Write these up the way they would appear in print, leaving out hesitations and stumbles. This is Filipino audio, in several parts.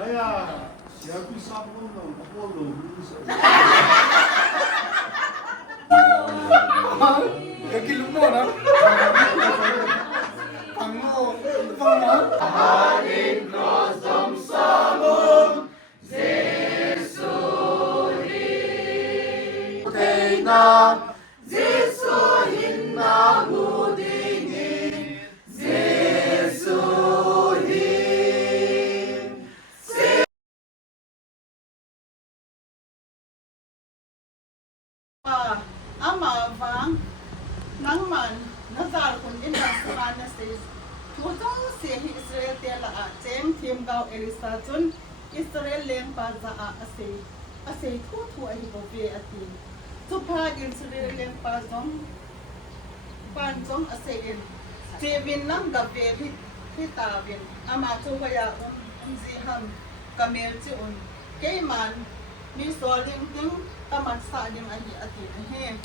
Kaya, siya bisa ko ng Apollo. Kagilong mo na? Pango. Pango? Haring krosong sabong Jesuhin. Putay na Jesuhin na mudingin Jesuhin. Ama vang nang man nazar kun ina sana se tuto se Israel tela a chem thim gao elisa chun Israel leng pa za a ase thu a hi ko ve ati chu pha Israel leng pa zong pan zong ase in Tevin nam ga ve thi ta vin ama chu ga ya ji ham kamel chi un ke man mi so ling ting taman sa ning a hi ati he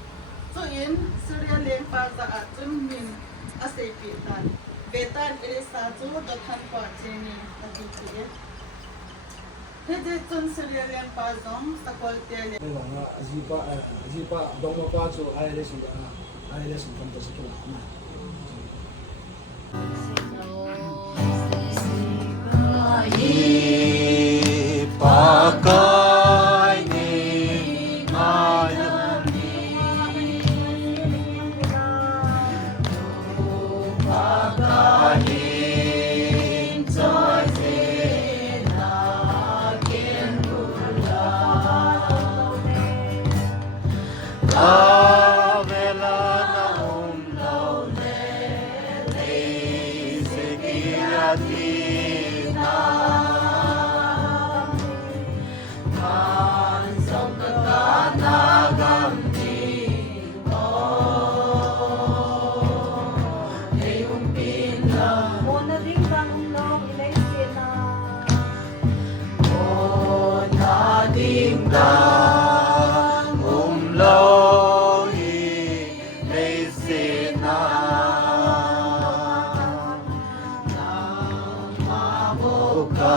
so in Syria leng pa za a chun min ase pi tan betan elisa chu da than pa cheni ati ti he je chun Syria leng pa zong sakol te le nga ajipa dongma pa so ILS kan ta sikila na pakai ni ngayon pagahin sa sinakin ulan Avela na umlaw lele sekiratina Kansang katanagam dito Ngayong pinang Muna din kang long ilay na Muna din kang umlaw ilay sina Nang mabukalong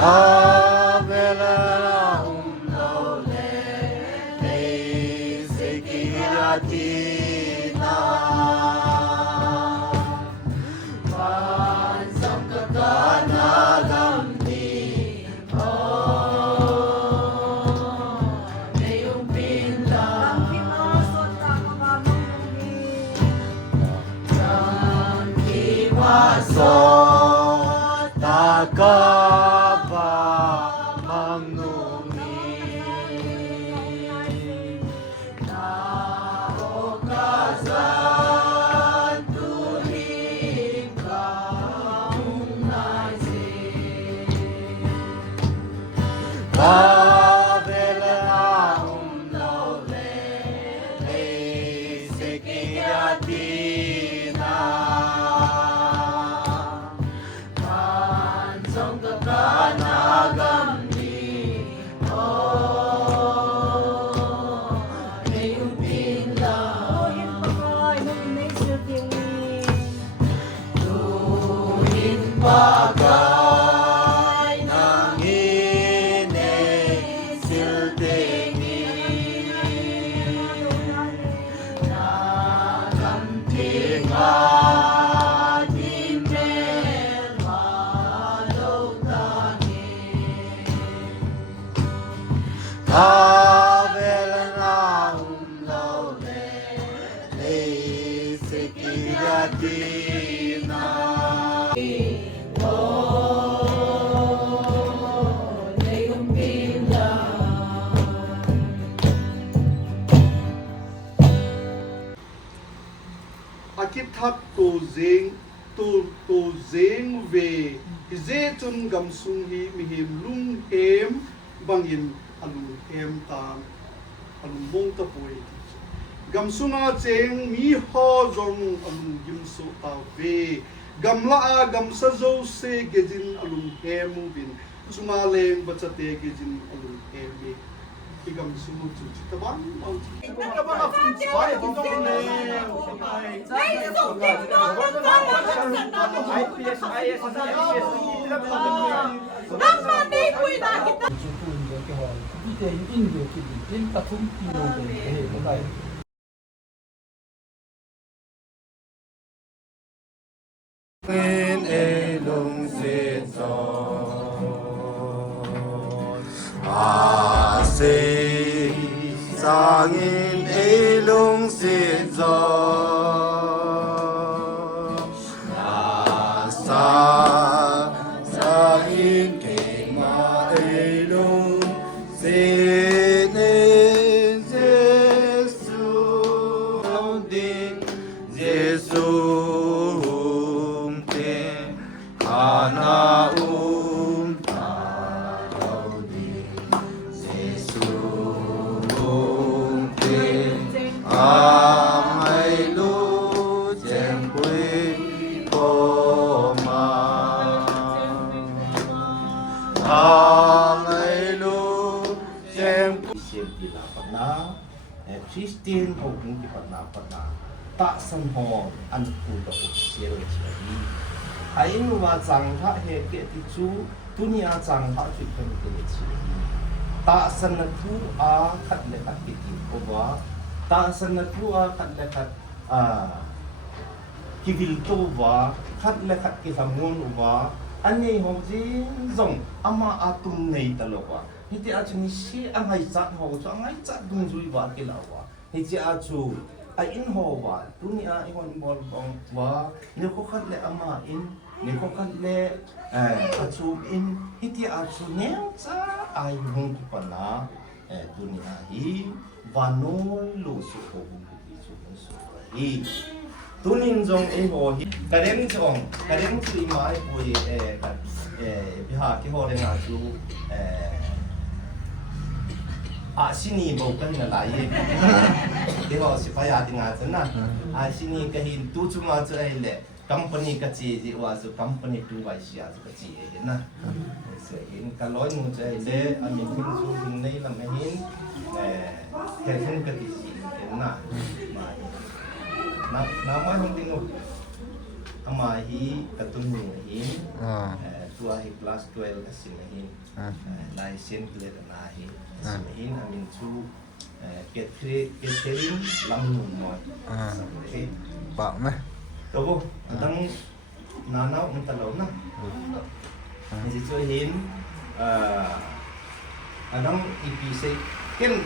Kabela umlaw lele sekiratina Pansang katanagam dito Ngayong pinlang ang pinasot ang mga mangungin Nang iwasot Takaba manungin Naokasan tuling kaung nasin Kabela na umlaw lele sekiratina Kansang katanagam dito Ngayong pinlang Tuhin pagay nung ilay siya Tuhin bagay ng inisiltingin Nagantingan Imel malutangin Kabela na umlaw lele sekiratina Ngayong pinlang Akithak to zeng ve Hize chun gamsung hi mihim lung hem bangin alung hem tam alung mong tapoy gamsunga cheng mi ho zong alung gimso ta ve gamla a gamsa zo se gejin alung hemu bin chunga leng bachate gejin alung hemi higam sumu chu chitaban mau ka ba fun sai dong le Ay, so cute, no? IPS Nama ni kuy na kita. Cukup dia kehal. Kita ini dia kita. Ini tak tumpi lo deh. Betul. in elung sit Ase sangin elung sit Nasa sangin kema elung sit Jesus din Jesus Ana taraw din Jesu tin amay lujen kui koma amay lujen Christian dilapat na Christian o kung dipat na tak san ho an puto siro chari Ain wa chang tha he ke ti chu dunia chang tha chu kan ke chi ta san na thu a khat le khat ki ti ko wa ta san na thu a khat le khat ki vil to wa khat le khat ki samun wa ani ho ji zong ama atum nei ta lo wa hi ti a chu ni si angai chat ho chu angai chat dung zui wa ki la wa hi chi a chu in ho wa dunia ikon bol bong wa ni ko khat le ama in ni ko khat le achu in hiti achu ne sa ai hung ki pana dunia hi vanol lo su ko hung ki chu su hi tunin jong e ho hi kareng chi mai poi biha ki ho le nga chu sini bau kan na lai ke ho si pa ya tinga chana sini ka hin tu chu ma chu ai le company ka chi ji wa su company tu wa sia su ka chi e na se in ka loi mu chu ai le amin hin su hin nei lam hin ke hin ka ti si na na ma hong tingu ama hi ka tu ni hin tua hi plus 12 ka sin hin license plate na hi Sinahin amin su catering lam nun mo. Okay. Pak meh. Tobo, tang nanaw ng talaw na. Kasi suhin anong ipisay kin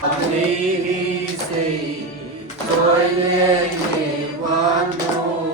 Ani say joy le wano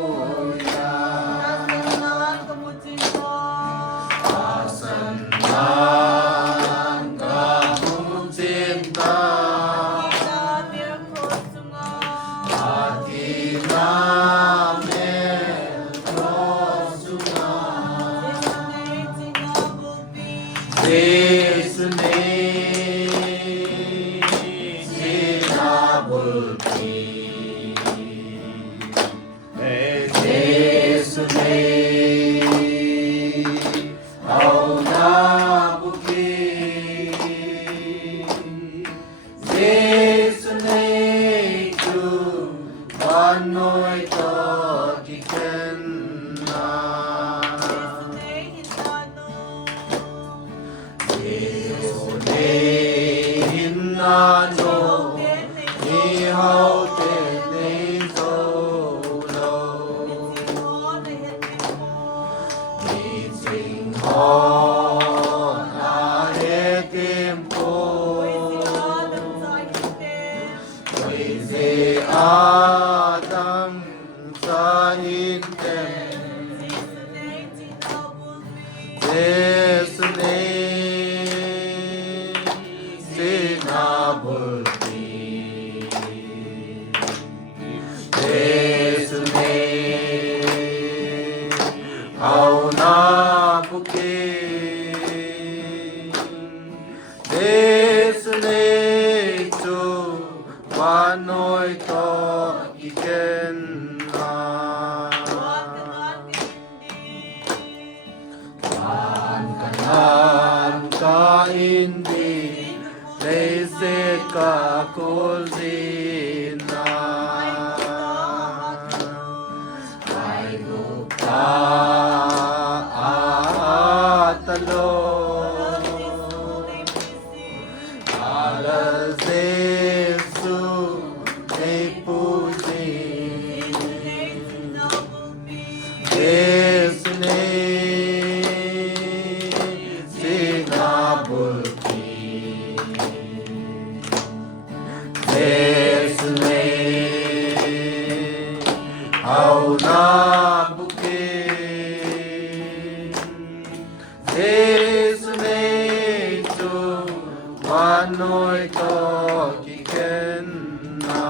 kakul zina Ay gupta atalo Ala Jesu ay puji Desne sinabulki Desne au nabukin Desne tu manoy to kiken na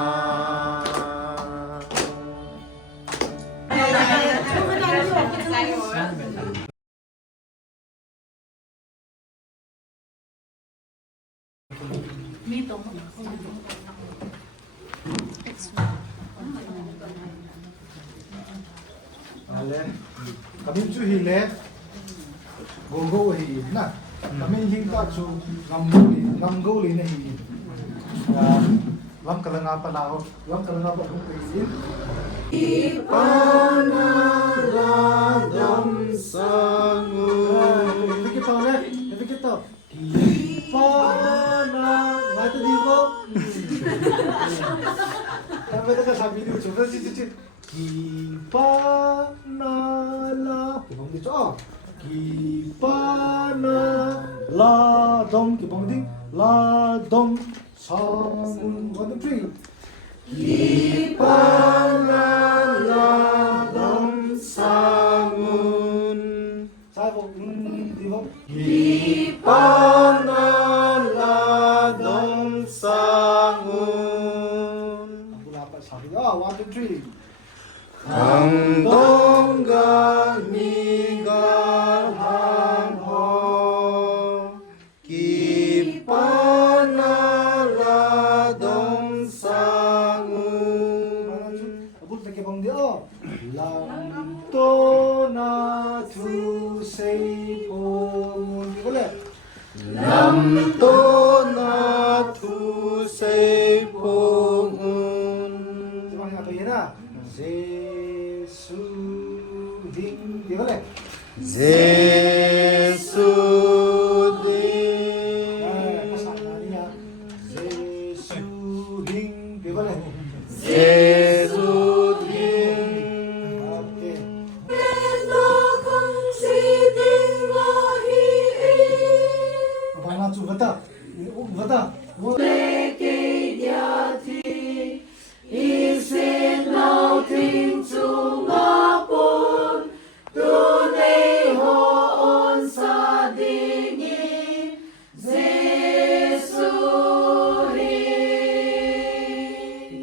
Ale, kami chu hi le, gonggo hi na. Kami hi ka chu ngamgo li na hi. Lam kalanga pa lao, lam kalanga pa kung kainin. Ipanaladam sangun Nabigit pa ulit, nabigit to. Ipana, nga ito di ko. Sabi na ka sabi niyo, sobrang chichit. Kipanala, kibang dito ah. Kipanaladam, kibang ding, ladam, sangun, 1, 2, 3. Ipanaladam sangun Sabi po, di ba? Ipanaladam sangun Wala pa sabi, 1, 2, 3. Ang donggang nigahan ho Kipanaladam sangun Abot na kibang di oh. Lanto na tu say po. Di ko le. Lam to na tu say pongun Di ba nga to yun ah? Jesu ding. Di ko le. Jesu Kasama niya. Jesu ding. Di ko le. Jesu Okay. Apa na tu bata? Bata.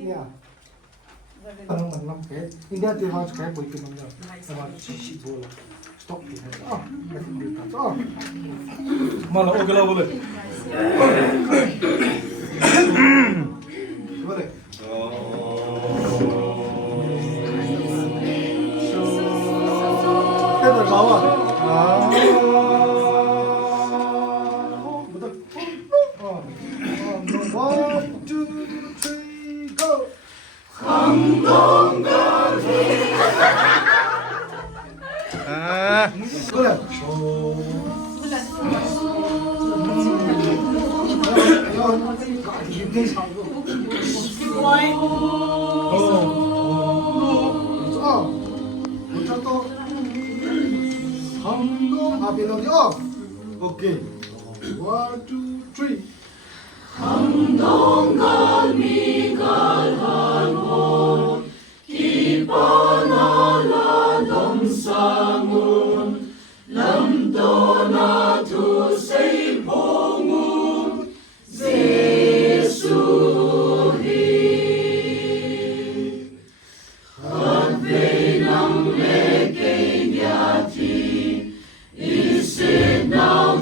Yeah. Anong naglam kayak? Hindi natin harus kayak boleh kena nggak? Sama sisi bola. Stop dia. Ah, kasi dito. Ah. Malah oke lah boleh. Boleh. Kita bawa. Betul. Oh. 1, 2, 3, go. Boleh. Okay. 1, 2, 3. Now,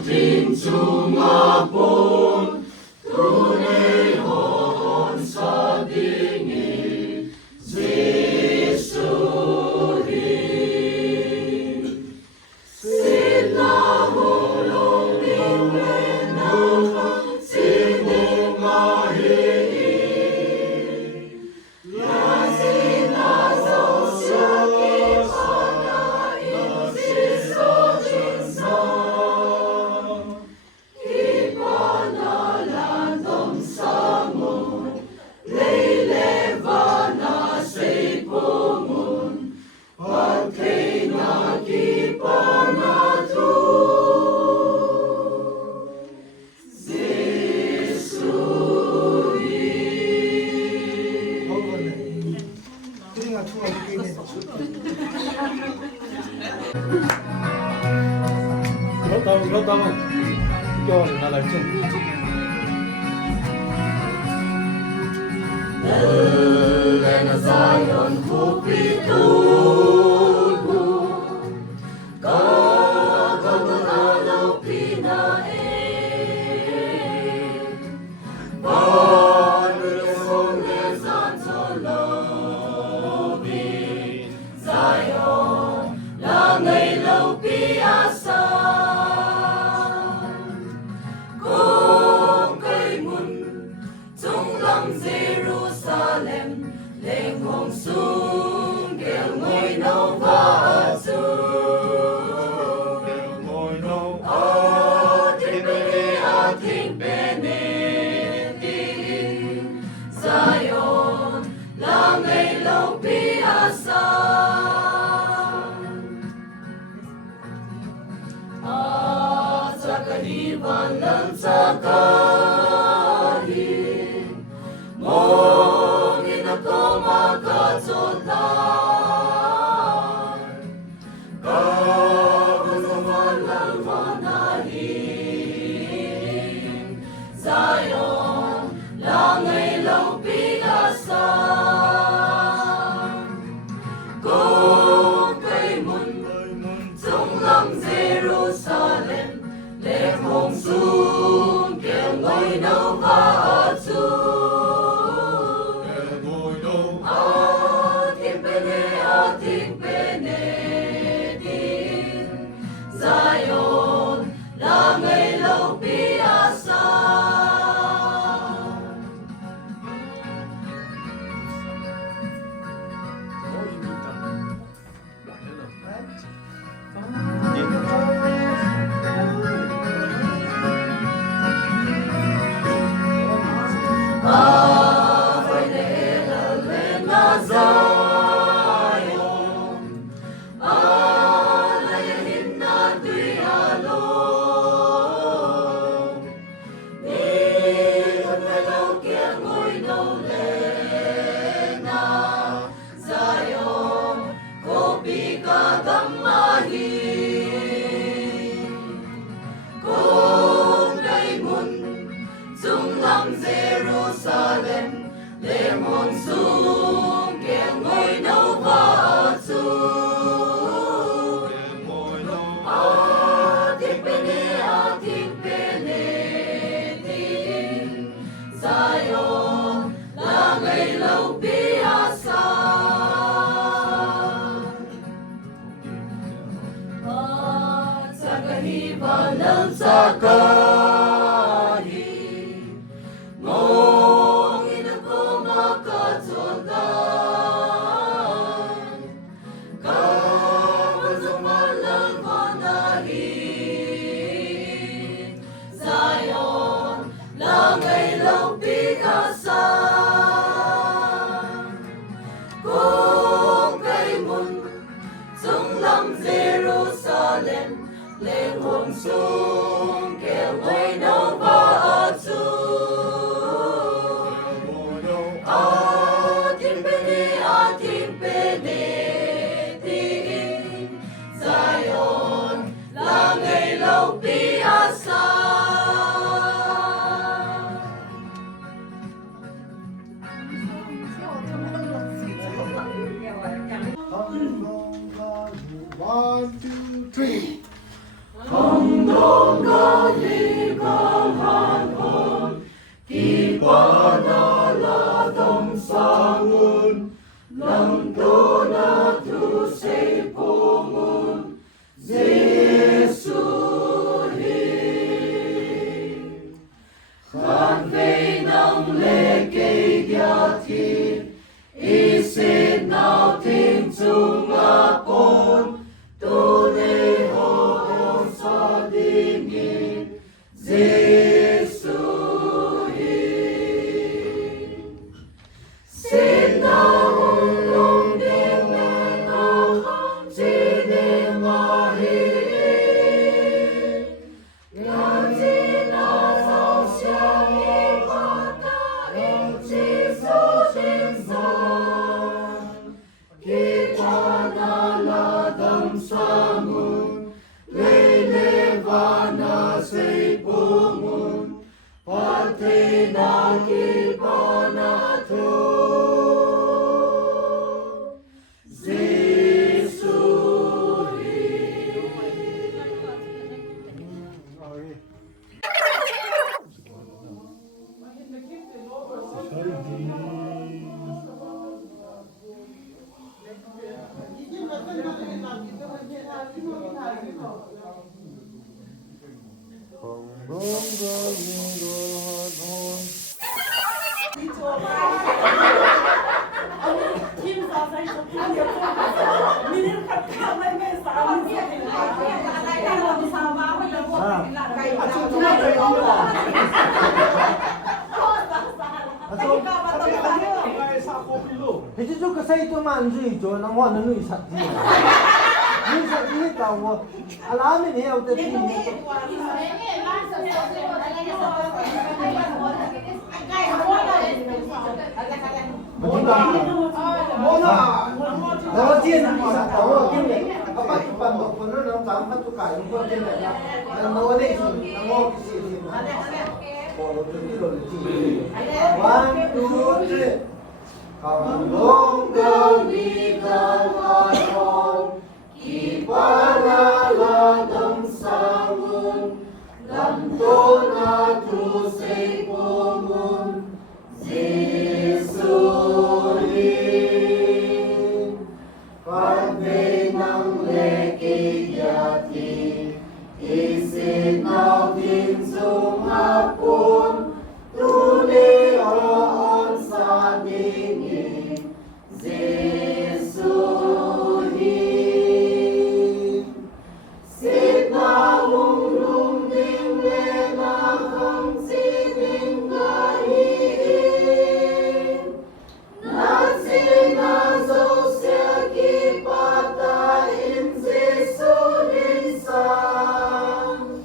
그렇다면 이겨는 나갈 좀. One, two, three. Sin na Ngay sa ako pilo. Jadi tu kesai tu manjui jo nang wa nui sakti. Nui sakti ni tahu wa alami ni au te ti. Mona. Kalau dia nak bisa tahu kini apa ipan dok pun nang tam tu kai pun dia nak. Nang mau ni nang mau kisi ni. Kalau tu ti lo ti. 1 2 3 Kalong kami kawan, kipana ladang sangun, lantona tu sepomun, Jesuin. Pagbe nang leki yati, isinaw din sumapun, tuli on sa dingin, Jesuin. Sit na ulung ding lenakang sining kahiin, nasinaso siya kipatain Jesuin sang,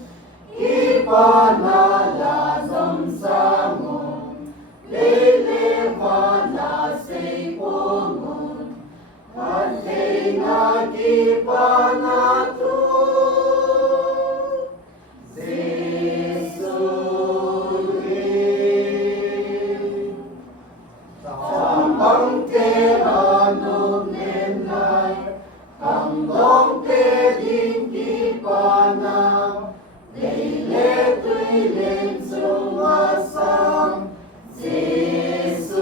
ipanalalam samon, lelewana say pomon, pantay na kipanatu, Jesuin. Sambang keranom nenay, hanggang peding kipanang, Tuilen sumasang Jesuin.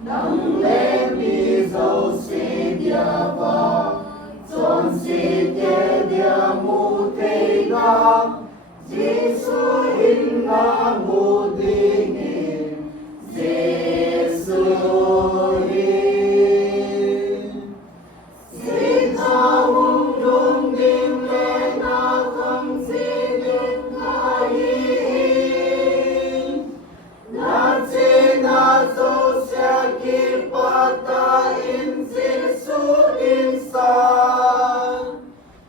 Nang lebizo si diaba, son si dia mutega, Jesuin na mudingin, Jesuin. Sinawang lungding lenakang sining kahiin, natsinaso siya kipatain Jesuin san,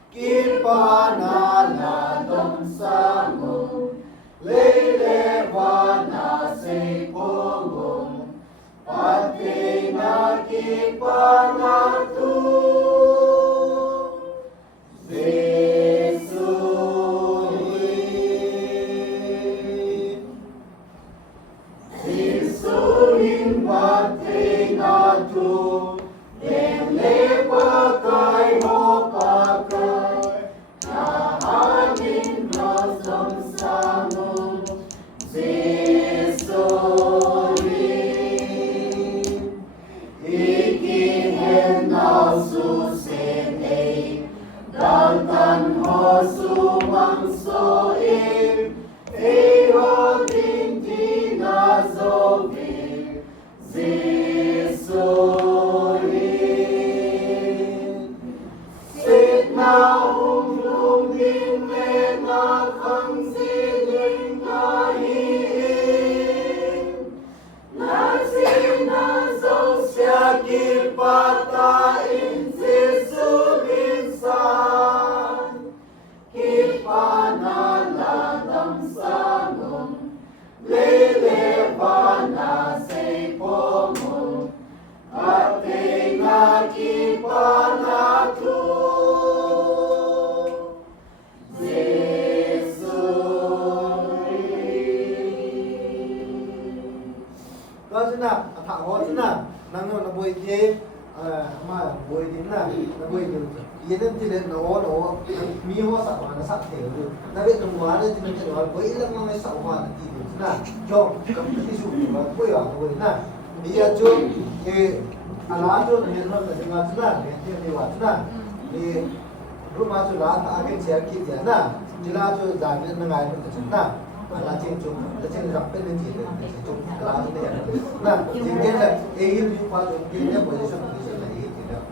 kipanaladong samong, lelewana say pomong, pati na kipanatu, Jesuin. Jesuin pati na tu, dele pakai mo pakai, nahanin rosong samong, Jesuin. Ikihenaw susenay, daltan ho sumangsoin, eho din tinazobin, Jesuin. Sit na umlong din lenakang sining kahiin, nasinaso siya kipatain Jesuin san, kipanaladang samong, lelewana say pomong, ate nga kipanatu, Jesuin. Kasi na, atakot na, nang nabuhay di, buhay din na, nabuhay din. Iyan ang tinan na o, miho sa mga nasa tero. Nabi, tumuha na din ang tinuha, buhay ilang mga sa uha na tino. Na, Jom, kapitisu, buhay ang buhay na. Iya Jom, alato, nilman na dingat na, nilman niwat na. Rumah tu lah tak akan siapkan dia na, jelas tu jangan mengalir macam na. Lacing tu, lacing rapi dan jadi, tu kelas ni ada. Nah, jika nak ehil juga tu, dia posisi lagi tidak.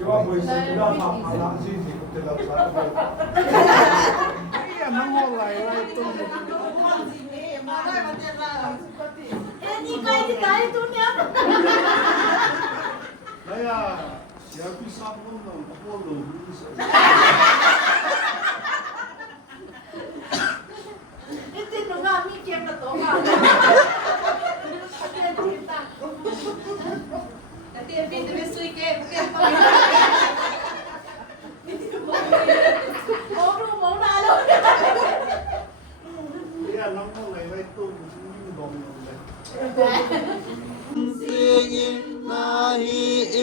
Kau boleh sudah apa anak sih? dalam satu. Iya, memulai itu. Ini kayak di tayo tuh niya. Kaya, siya bisa mo ng Apollo. Ito yung nga, Mickey ang natoka. Nanti yung video may suy kayo. Mau na alaw na. Kaya, namulay na ito. Hindi mo ba Singing nahiin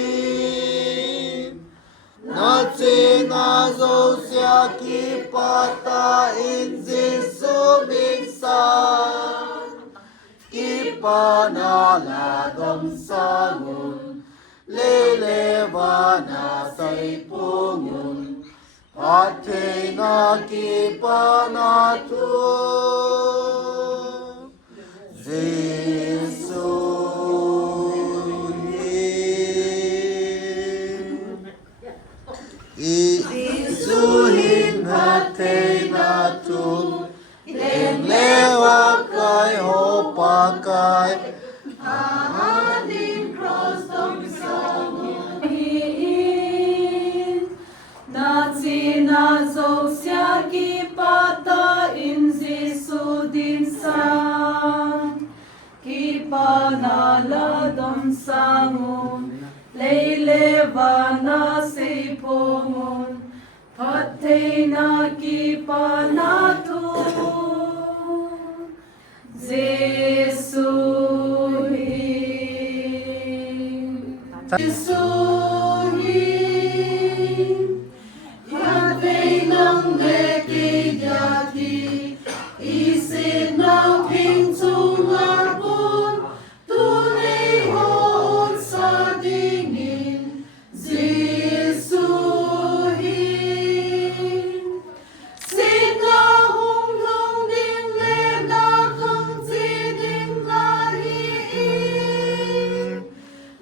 Nazi nazo siya kipata inzi suminsan Kipanala dom sangun Lelevana say pungun Pate na kipanatu Isuhin natin natin Din lewa kay hopakay Ating cross ng sangun. Nazi nazo siya kipata inzi sudin sang Kipanala dom sangun Leilevana si pongun Patay na kipanatun Jesuhin Jesuhin Yatay ng lekidati Isin ng pingtungapon Tunay hoon sa dingin Jesuhin Sinahong nung dinle na kang tiding lahiin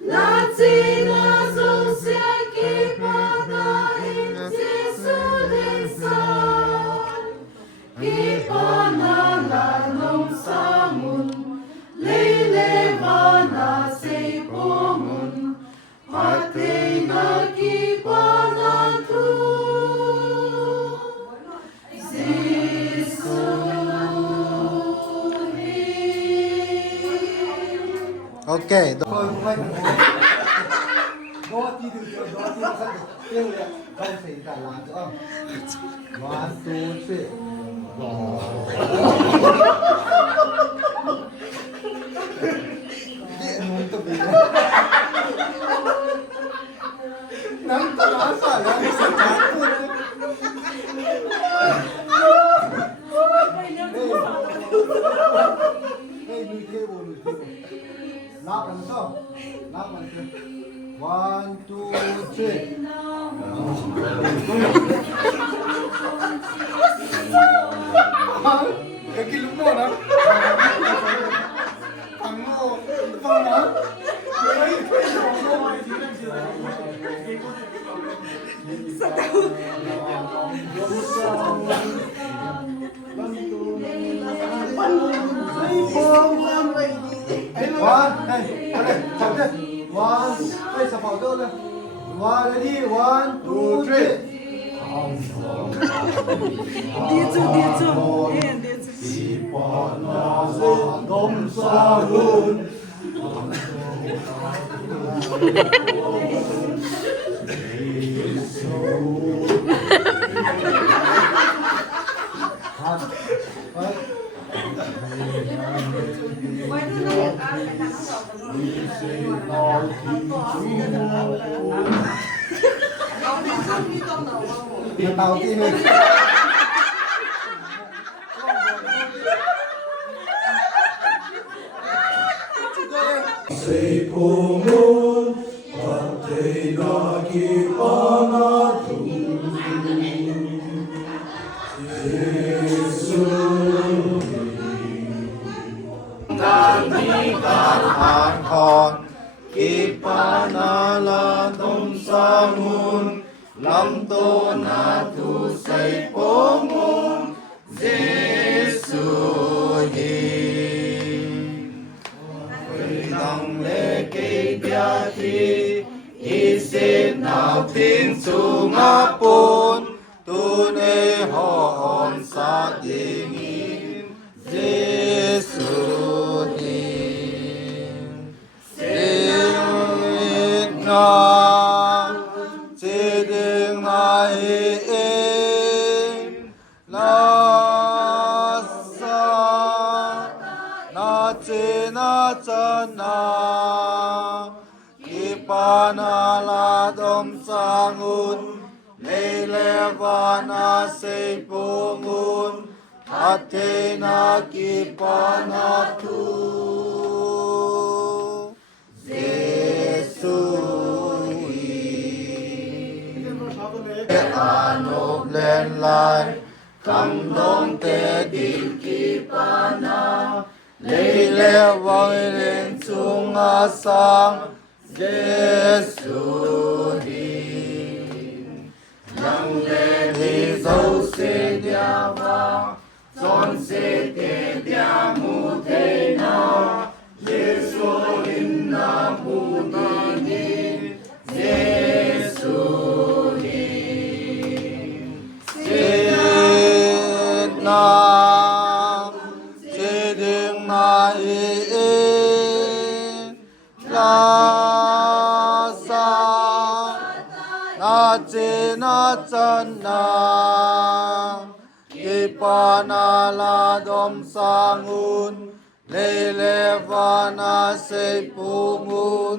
Latinazo siya kipadahin Jesulisan Kipanalalong sangun Leilevana say pongun Patay na kipanatun Jesuhin Okay, Dua tidur, satu. Yang lihat, kau saya langsung. 1, 2, 3. Dia nonton dia. Nonton apa ya? Bisa campur. Hey, lu table. Nak langsung. Nak langsung. 1, 2, 3. Kaki lumo na. Tango, depan na. Ready, 1, 2, 3. Dia tahu ini. Say pumun, patay na kipanatu. Angkon Kipanala dom sangun Lam tô na tu say po ngun Giêsu hi nang lê cây bia thi y xin nào thiên su ngã pôn tu nê ho hòn sa đi nghìn Giêsu hi xin ngã chỉ đừng ai em la sa na chỉ na chân na pa na la dom sa ngun le le va na se po ngun ate na ki pa na tu Giêsu anop lên lại cầm đông te din ki pa na le le va lên chung a sang Giêsu đi nang lên thì dấu xe dia va son xe te dia mu te na Giêsu in na mu ni ni Giêsu đi xin na chỉ đừng na la sa na che na chan na ki pa na la dom sa ngun le le va na se pu ngun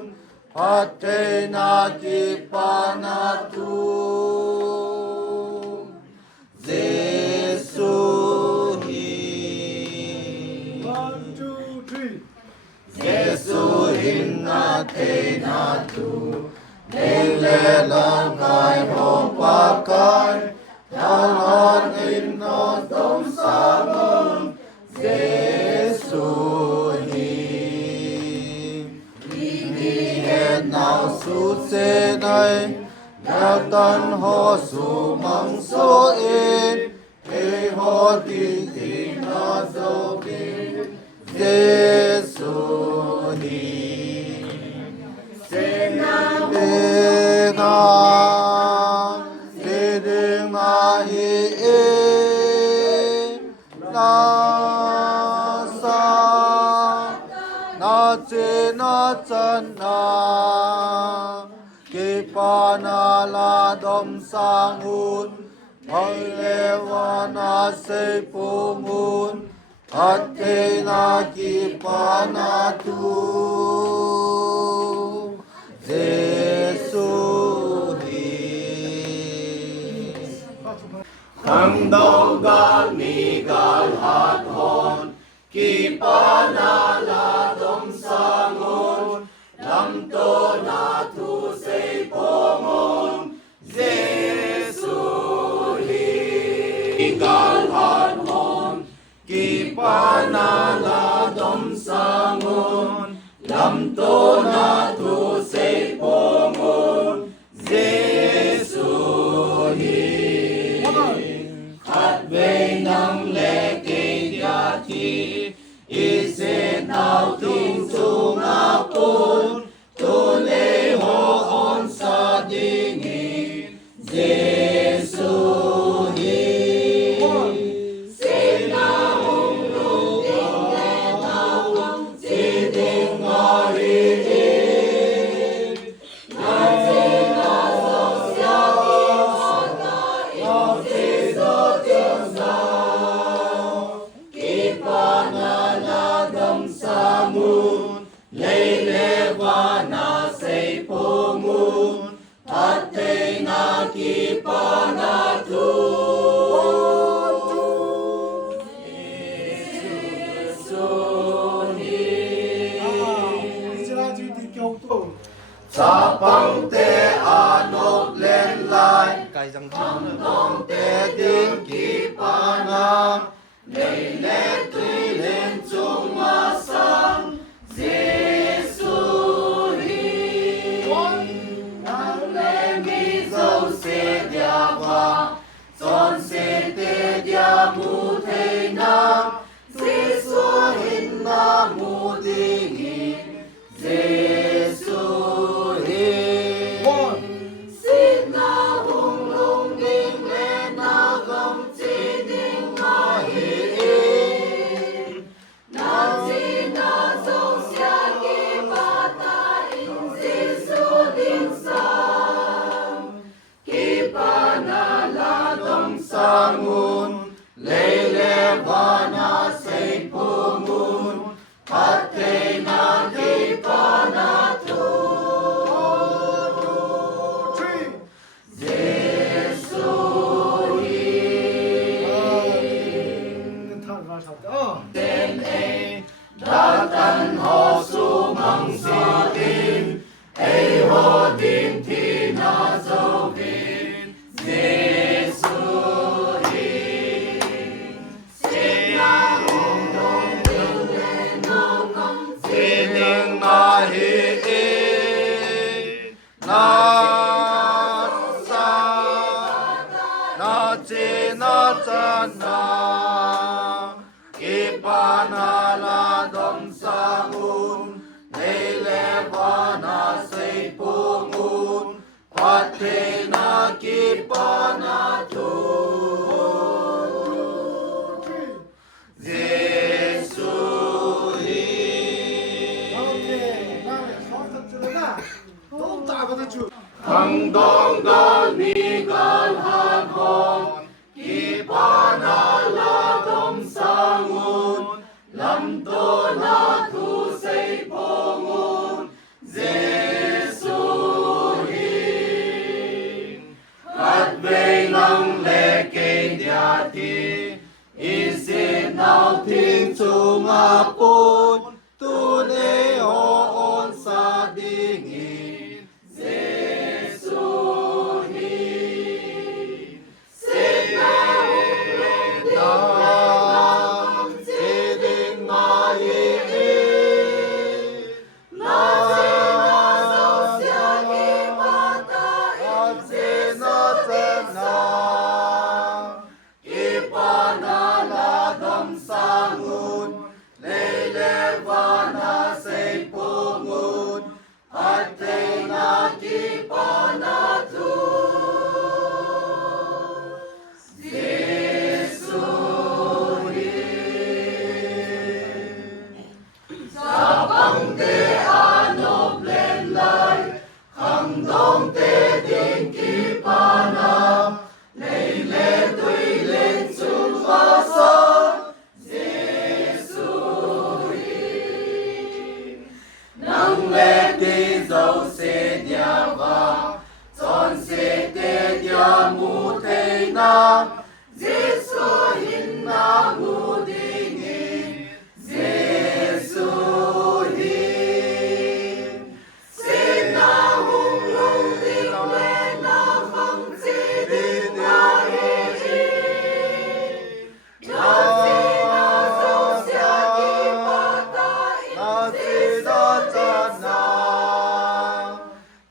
pat te na ki pa na tu Giêsu hi 1, 2, 3. Giêsu hin na te na tu le le la ngai ho pa kai thao hon in no dom sa ngun Giêsu hi ni he nào su se nai ya tan ho su mang so in he ho ti ti na so bin Giêsu hi se na se đừng ai na sa na che na chân na ki pa na la dom sa ngun hoi le wa na se pu ngun ate na ki pa na tu Giêsu hi Thằng đâu gal mi gal hat hon ki pa na la dom sa ngon lam to na tu se po ngon Giêsu hi gal hat hon ki pa na la dom sa ngon lam to na tu se po ngon Giêsu hi về năng lệ kỳ gia chi y sẽ nào tin chung áp ôn tu lễ hộ on sa đi nghỉ Giêsu hi sẽ nào hùng lục tình lệ nào không chỉ tình ngồi yên ngài chỉ là dòng xa đi ngọt ngào yêu chỉ do tiếng giao kỳ pa na la dam sa mun lê lê va na say po mun at te na kỳ pa na tu sa pang te anop lên lại cái răng thăm nong te din kỳ pa na lê lê tuy lên chung ma sang Giêsu hi nang lê mi dâu se Sining nahi na sa na chi na chan na ipanala dom sangun leile bana sei pungun pate na kipana tu Jesu Ang dong gal ni gal han hon Kipanala dom sangun Lam to na tu say pongun Jesu hing At vei lang le kei dia ti Isin nao ting chung apun Tu ne ho on sa dingin Jesu hing Sit na hong dang Siding na hiin Na sina sosya kipata At sinatan na Ipanala dam sangun Leilevana say pungun Ate na kipanatu Jesu Sa pangde ano blenlay Kang dong te ding kipana Leile tui len chung vasa Jesu Nang le ti dâu se dia va Chon se te dia mu te na Jesu hin na mu dingi Jesu hin Se na hung lung ding le na phang si ding na he Na si na dâu sia ki pata Na si na chan na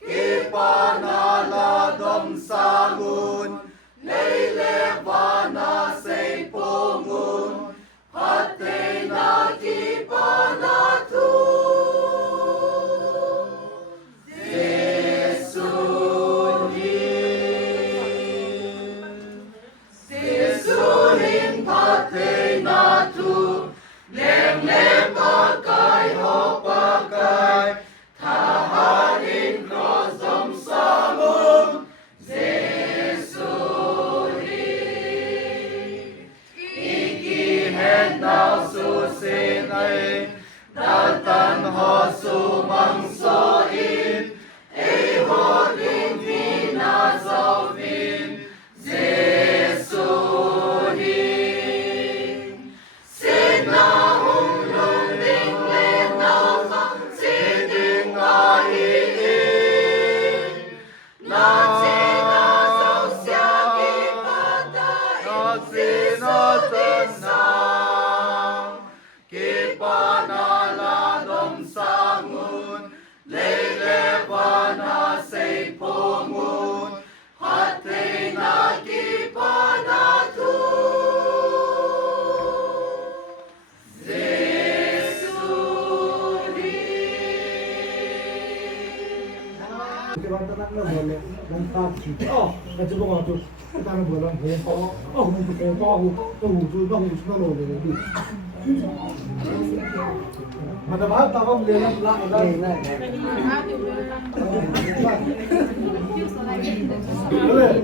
Kipanala dom sangun Leilevana say pungun Pate na kipanatu Jesu hin Jesu hin pate na tu Lem lem pakai ho pakai Taharin cross dom sangun Jesu hin Iki hen na su sin ay Datan ho su mang so in Ei ho din vi na so vin Jesu hin Sin na hung lung ding le na phang si ding a hi Na si na dâu sia ki pata Na si na chan na Kipanala dom sangun Leilevana say pungun Pate na kipanatu Jesu Kebantanan na boleh lengkap sih. Oh, macam apa tu? Kita nak boleh hempau. Oh, hempau. Tu sudah loh ni. Mana bahat tak boleh lelah lelah. Boleh.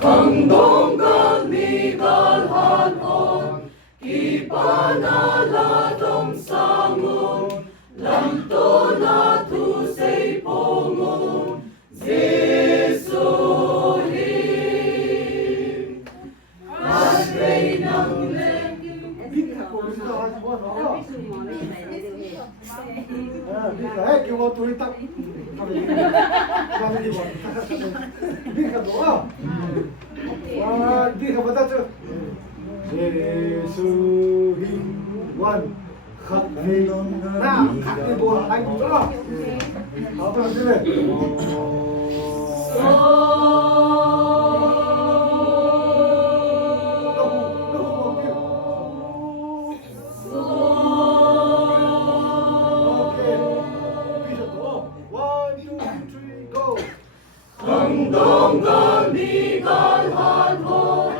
Ang dong gal ni gal han on Kipanala dom sangun Lam to na tu say pongun Jesu hin At vei nang le đi cái kêu vào túi tóc đi cả đó đi cả bắt chưa Giêsu hin one khắc đi na khắc đi bộ anh cũng đó học cái gì này Đông con đi con hoàn hồn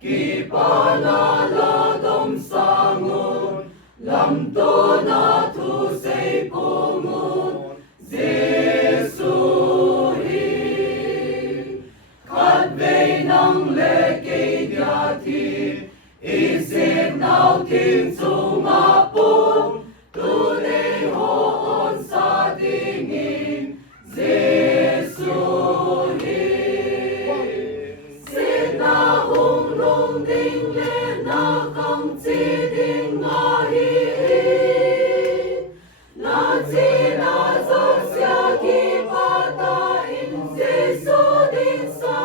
kỳ pa na la dom sangun lam to na thu sei pongun Giêsu hi khát về nắng lệ cây dia thi isip nào thiên su ma pun tu ne ho on sa dingin Giêsu ding le na không chi ding nga hi na chi na zo sia ki pa ta in Giêsu din sa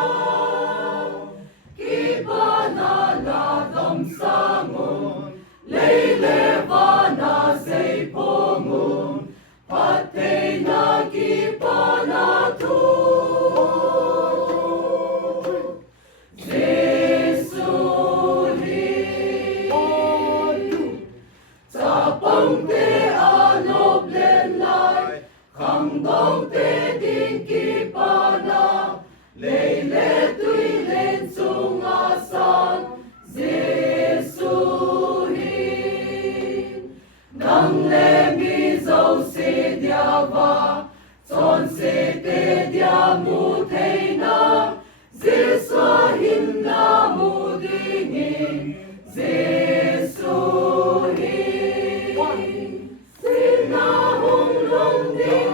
ki pa na la dom sa ngun le va na sei po ngun pate na ki pa na tu Đông tê din ki pa na lei le tui len chung a san Giêsu hi nang le mi zo se dia va chon se te dia mu thei na Giêsu hin na mu ding in Giêsu hi sin na hung long ding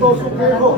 Dosu kego,